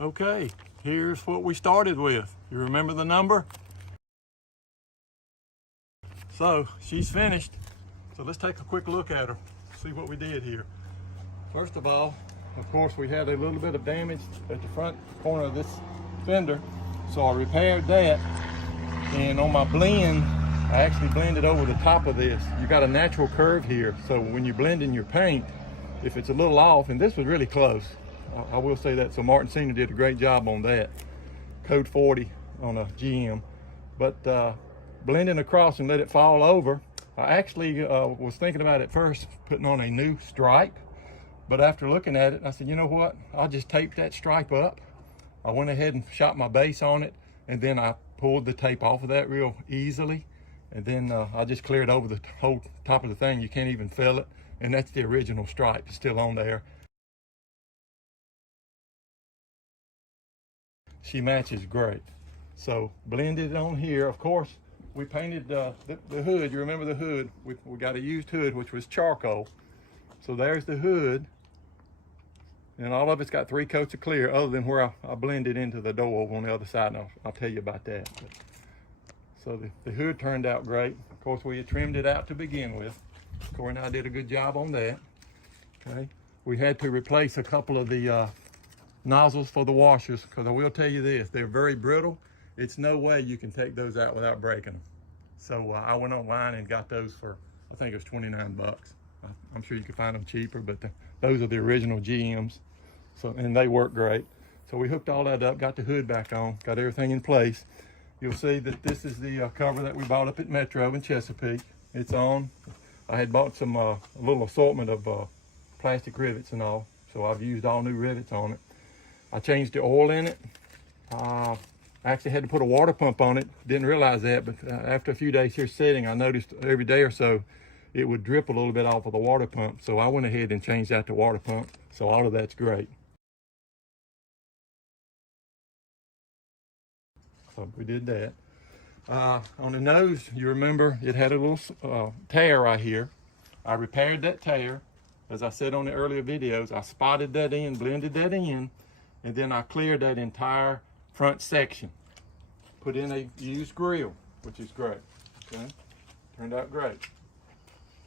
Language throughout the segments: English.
Okay, here's what we started with. You remember the number? So she's finished. So let's take a quick look at her, see what we did here. First of all, of course, we had a little bit of damage at the front corner of this fender. So I repaired that, and on my blend, I actually blended over the top of this. You got a natural curve here, so when you're blending your paint, if it's a little off, and this was really close, I will say that. So Martin Sr. did a great job on that. Code 40 on a GM. But blending across and let it fall over, I actually was thinking about at first putting on a new stripe. But after looking at it, I said, you know what? I'll just tape that stripe up. I went ahead and shot my base on it, and then I pulled the tape off of that real easily. And then I just cleared over the whole top of the thing. You can't even feel it. And that's the original stripe. It's still on there. She matches great. So blended it on here. Of course, we painted the hood. You remember the hood? We got a used hood, which was charcoal. So there's the hood. And all of it's got 3 coats of clear, other than where I blended into the door over on the other side. And I'll tell you about that. So the hood turned out great. Of course, we had trimmed it out to begin with. Corey and I did a good job on that. Okay. We had to replace a couple of the nozzles for the washers, because I will tell you this, they're very brittle. It's no way you can take those out without breaking them. So I went online and got those for, I think it was 29 bucks. I'm sure you could find them cheaper, but those are the original GMs. So, and they work great. So we hooked all that up, got the hood back on, got everything in place. You'll see that this is the cover that we bought up at Metro in Chesapeake. It's on. I had bought some a little assortment of plastic rivets and all, so I've used all new rivets on it. I changed the oil in it. I actually had to put a water pump on it. Didn't realize that, but after a few days here sitting, I noticed every day or so it would drip a little bit off of the water pump. So I went ahead and changed out the water pump. So all of that's great. So we did that. On the nose, you remember it had a little tear right here. I repaired that tear. As I said on the earlier videos, I spotted that in, blended that in, and then I cleared that entire front section. Put in a used grill, which is great. Okay, turned out great.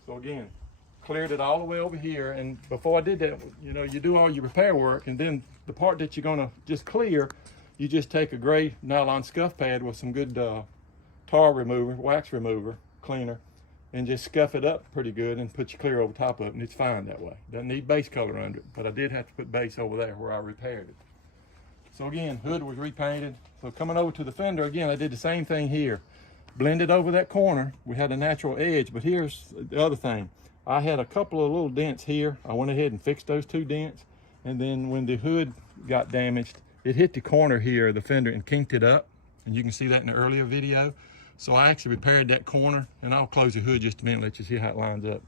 So again, cleared it all the way over here, and before I did that, you know, you do all your repair work, and then the part that you're gonna just clear, you just take a gray nylon scuff pad with some good tar remover, wax remover, cleaner, and just scuff it up pretty good and put your clear over top of it, and it's fine that way. Doesn't need base color under it, but I did have to put base over there where I repaired it. So again, hood was repainted. So coming over to the fender, again, I did the same thing here. Blended over that corner. We had a natural edge, but here's the other thing. I had a couple of little dents here. I went ahead and fixed those 2 dents, and then when the hood got damaged, it hit the corner here of the fender and kinked it up, and you can see that in the earlier video. So I actually repaired that corner, and I'll close the hood just a minute, let you see how it lines up.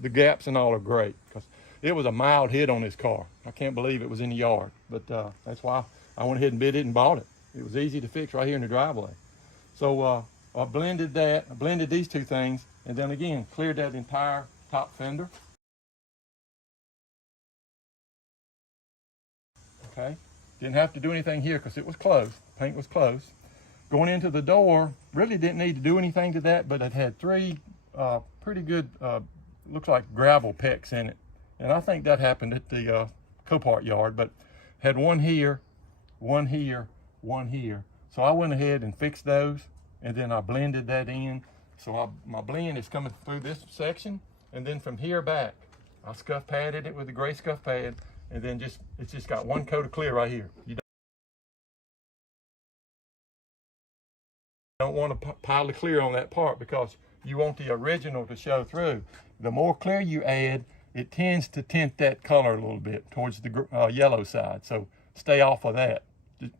The gaps and all are great, because it was a mild hit on this car. I can't believe it was in the yard, but that's why I went ahead and bid it and bought it. It was easy to fix right here in the driveway. So I blended that, I blended these 2 things, and then again, cleared that entire top fender. Okay, didn't have to do anything here because it was closed, paint was closed. Going into the door, really didn't need to do anything to that, but it had 3 pretty good, looks like gravel pecks in it. And I think that happened at the Copart yard, but had 1 here, 1 here, 1 here. So I went ahead and fixed those, and then I blended that in. So my blend is coming through this section, and then from here back, I scuff padded it with a gray scuff pad, and then it's just got 1 coat of clear right here. You don't want to pile the clear on that part because you want the original to show through. The more clear you add, it tends to tint that color a little bit towards the yellow side. So stay off of that.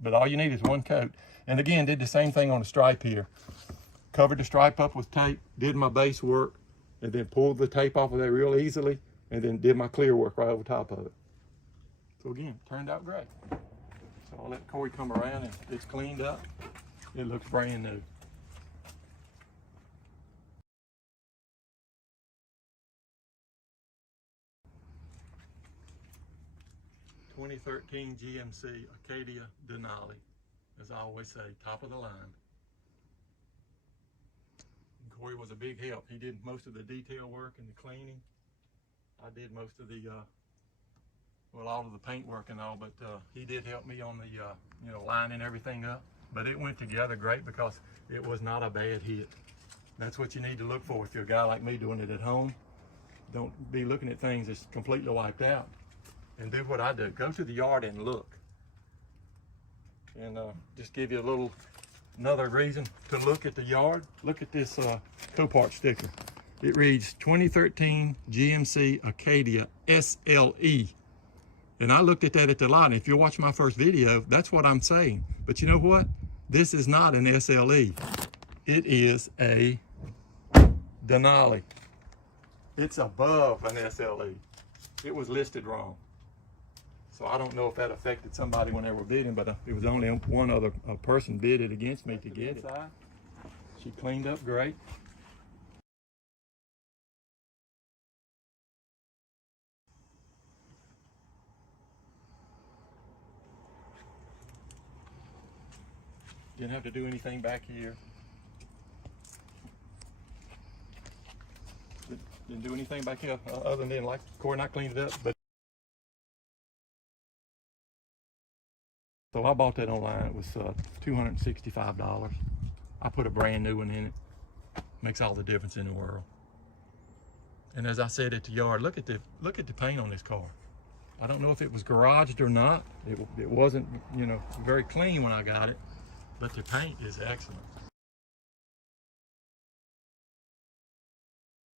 But all you need is 1 coat. And again, did the same thing on the stripe here. Covered the stripe up with tape, did my base work, and then pulled the tape off of there real easily, and then did my clear work right over top of it. So again, turned out great. So I'll let Corey come around, and it's cleaned up. It looks brand new. 2013 GMC Acadia Denali. As I always say, top of the line. And Corey was a big help. He did most of the detail work and the cleaning. I did most of the, well, all of the paint work and all, but he did help me on the, lining everything up. But it went together great because it was not a bad hit. That's what you need to look for if you're a guy like me doing it at home. Don't be looking at things that's completely wiped out. And do what I do. Go to the yard and look. And just give you another reason to look at the yard. Look at this Copart sticker. It reads 2013 GMC Acadia SLE. And I looked at that at the lot, and if you watch my first video, that's what I'm saying. But you know what? This is not an SLE. It is a Denali. It's above an SLE. It was listed wrong. So I don't know if that affected somebody when they were bidding, but it was only one other person bidded against me to get it. She cleaned up great. Didn't have to do anything back here. Didn't do anything back here other than like Corey and I cleaned it up. But so I bought that online. It was $265. I put a brand new one in it. Makes all the difference in the world. And as I said at the yard, look at the paint on this car. I don't know if it was garaged or not. It wasn't, very clean when I got it, but the paint is excellent.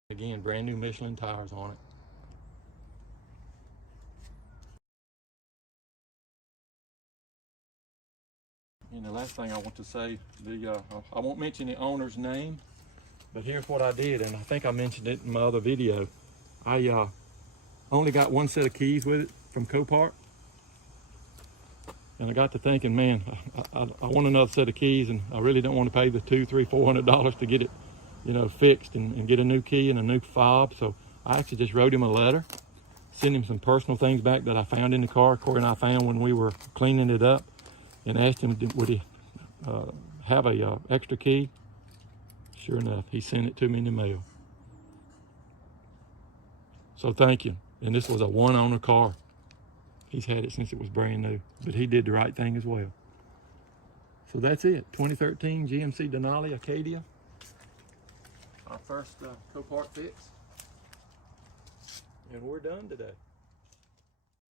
Again, brand new Michelin tires on it. And the last thing I want to say, I won't mention the owner's name, but here's what I did, and I think I mentioned it in my other video. I only got one set of keys with it from Copart, and I got to thinking, man, I want another set of keys, and I really don't want to pay the $200, $300, $400 to get it, fixed and get a new key and a new fob. So I actually just wrote him a letter, sent him some personal things back that I found in the car. Corey and I found when we were cleaning it up, and asked him would he have a extra key. Sure enough, he sent it to me in the mail. So thank you. And this was a one-owner car. He's had it since it was brand new, but he did the right thing as well. So that's it. 2013 GMC Denali Acadia. Our first Copart fix. And we're done today.